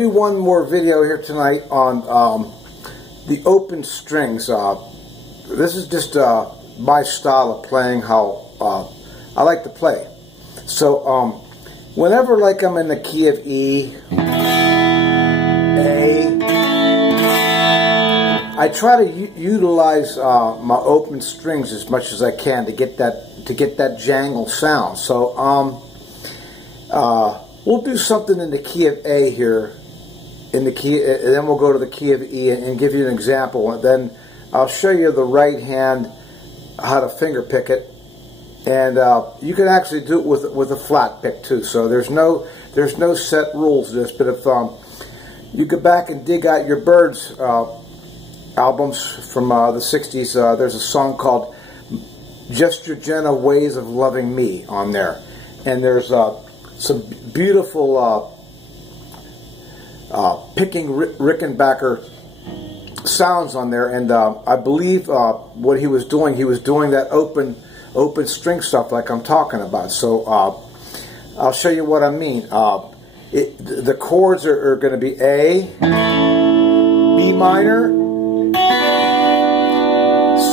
do one more video here tonight on the open strings. This is just my style of playing, how I like to play. So whenever like I'm in the key of E, A, I try to utilize my open strings as much as I can to get that jangle sound. So we'll do something in the key of A here, in the key, and then we'll go to the key of E and give you an example. And then I'll show you the right hand how to finger pick it, and you can actually do it with a flat pick too. So there's no set rules to this. But if you go back and dig out your Byrds albums from the 60s, there's a song called "Just Your Gentle Ways of Loving Me" on there, and there's some beautiful picking Rickenbacker sounds on there, and I believe what he was doing that open string stuff like I'm talking about. So I'll show you what I mean. The chords are going to be A, B minor,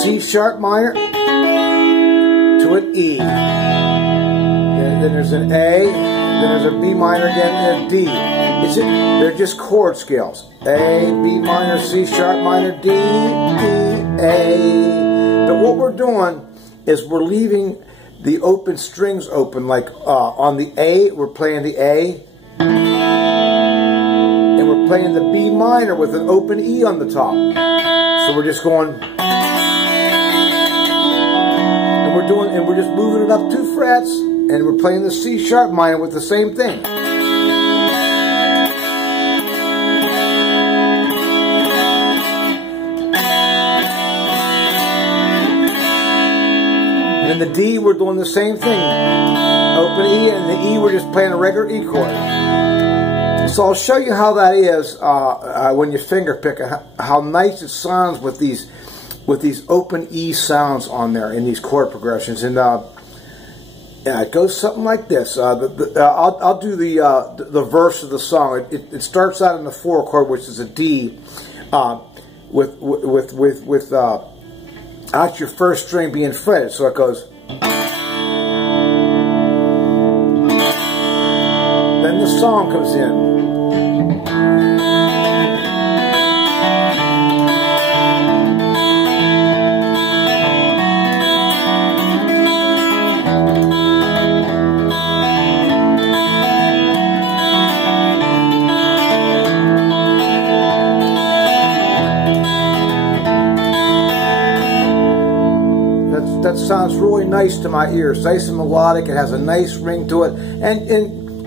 C sharp minor to an E. Then there's an A, then there's a B minor again, and a D. They're just chord scales. A, B minor, C sharp minor, D, E, A. But what we're doing is we're leaving the open strings open. Like on the A, we're playing the A, and we're playing the B minor with an open E on the top. So we're just going, and we're just moving it up 2 frets, and we're playing the C sharp minor with the same thing. And the D, we're doing the same thing. Open E, and the E, we're just playing a regular E chord. So I'll show you how that is when you finger pick, how nice it sounds with these open E sounds on there in these chord progressions. And it goes something like this. I'll do the verse of the song. It starts out in the 4 chord, which is a D, out your first string being fretted. So it goes. Then the song comes in. That sounds really nice to my ears. Nice and melodic. It has a nice ring to it. And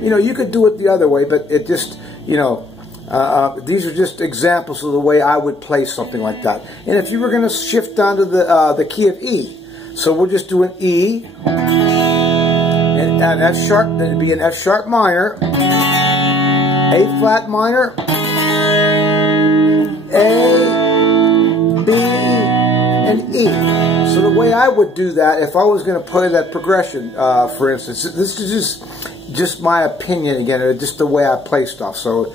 you know, you could do it the other way, but it just, you know, these are just examples of the way I would play something like that. And if you were going to shift down to the key of E, so we're just doing E, and F sharp, then it'd be an F sharp minor, A flat minor, A, B, and E. So the way I would do that, if I was going to play that progression, for instance, this is just my opinion again, just the way I play stuff. So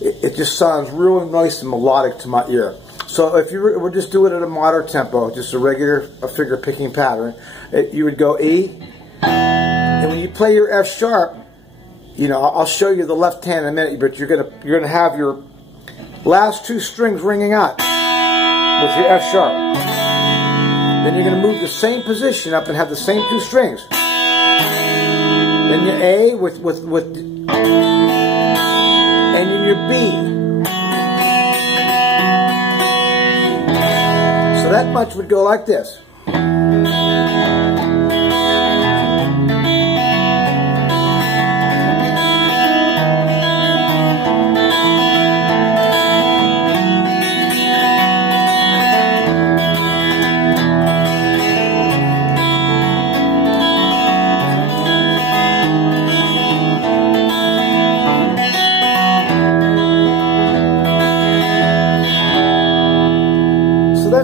it just sounds really nice and melodic to my ear. So if we're just doing it at a moderate tempo, just a regular finger picking pattern, you would go E, and when you play your F sharp, you know, I'll show you the left hand in a minute, but you're gonna have your last 2 strings ringing out with your F sharp. Then you're going to move the same position up and have the same 2 strings. Then your A and then your B. So that much would go like this.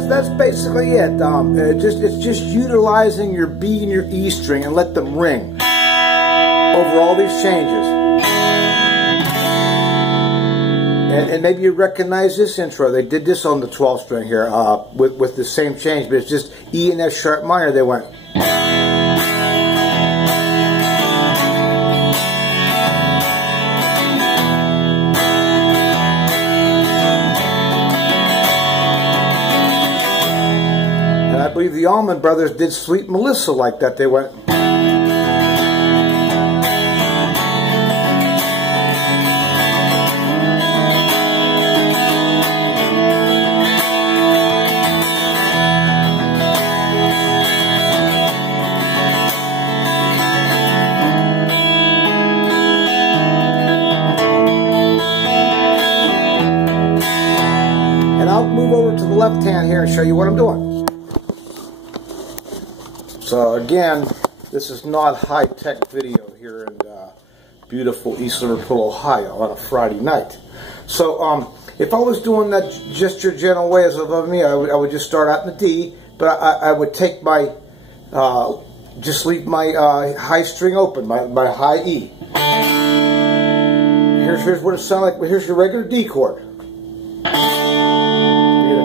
That's basically it. It's just utilizing your B and your E string and let them ring over all these changes. And maybe you recognize this intro. They did this on the 12th string here with the same change, but it's just E and F sharp minor. They went. And I believe the Allman Brothers did Sweet Melissa like that. They went. I'll move over to the left hand here and show you what I'm doing. So again, this is not high-tech video here in beautiful East Liverpool, Ohio on a Friday night. So if I was doing that just your gentle way as above me, I would just start out in the D, but I would take my, just leave my high string open, my high E. Here's what it sounds like. Here's your regular D chord.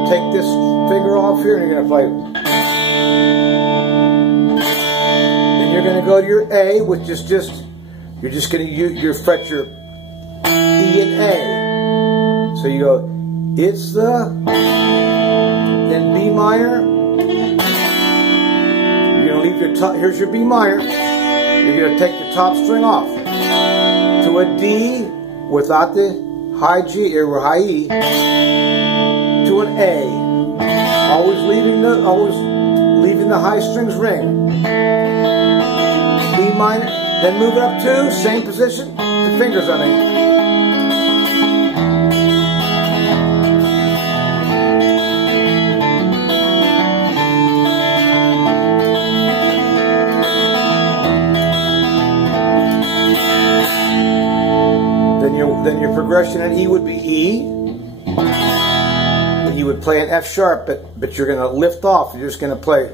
Take this finger off here and you're going to play. Then you're going to go to your A, which is you're just going to fret your E and A. So you go, it's the, then B minor. You're going to leave your top, here's your B minor. You're going to take the top string off to a D without the high G or high E. To an A, always leaving the high strings ring. B minor, then move it up to same position. The fingers, I mean. Then your progression at E would be E. You would play an F sharp, but you're going to lift off. You're just going to play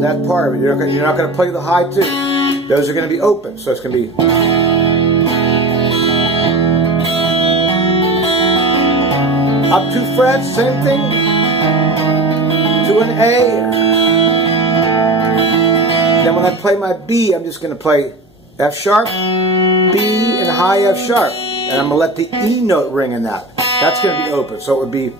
that part of it. You're not going to play the high two. Those are going to be open, so it's going to be up 2 frets, same thing, to an A. Then when I play my B, I'm just going to play F sharp, B, and high F sharp. And I'm going to let the E note ring in that. That's going to be open. So it would be.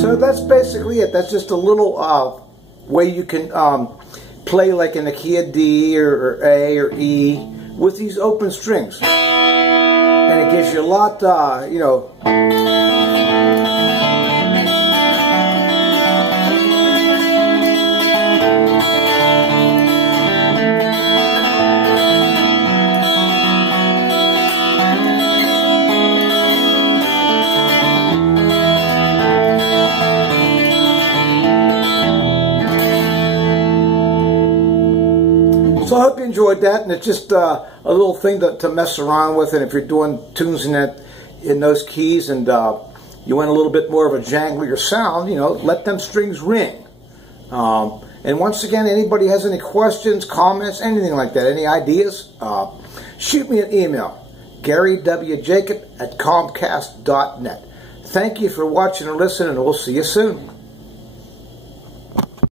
So that's basically it. That's just a little way you can play like in the key of D or A or E with these open strings. And it gives you a lot, you know. So I hope you enjoyed that, and it's just a little thing to mess around with. And if you're doing tunes in those keys, and you want a little bit more of a janglier sound, you know, let them strings ring. And once again, anybody has any questions, comments, anything like that, any ideas, shoot me an email, GaryWJacob@Comcast.net. Thank you for watching or listening, and we'll see you soon.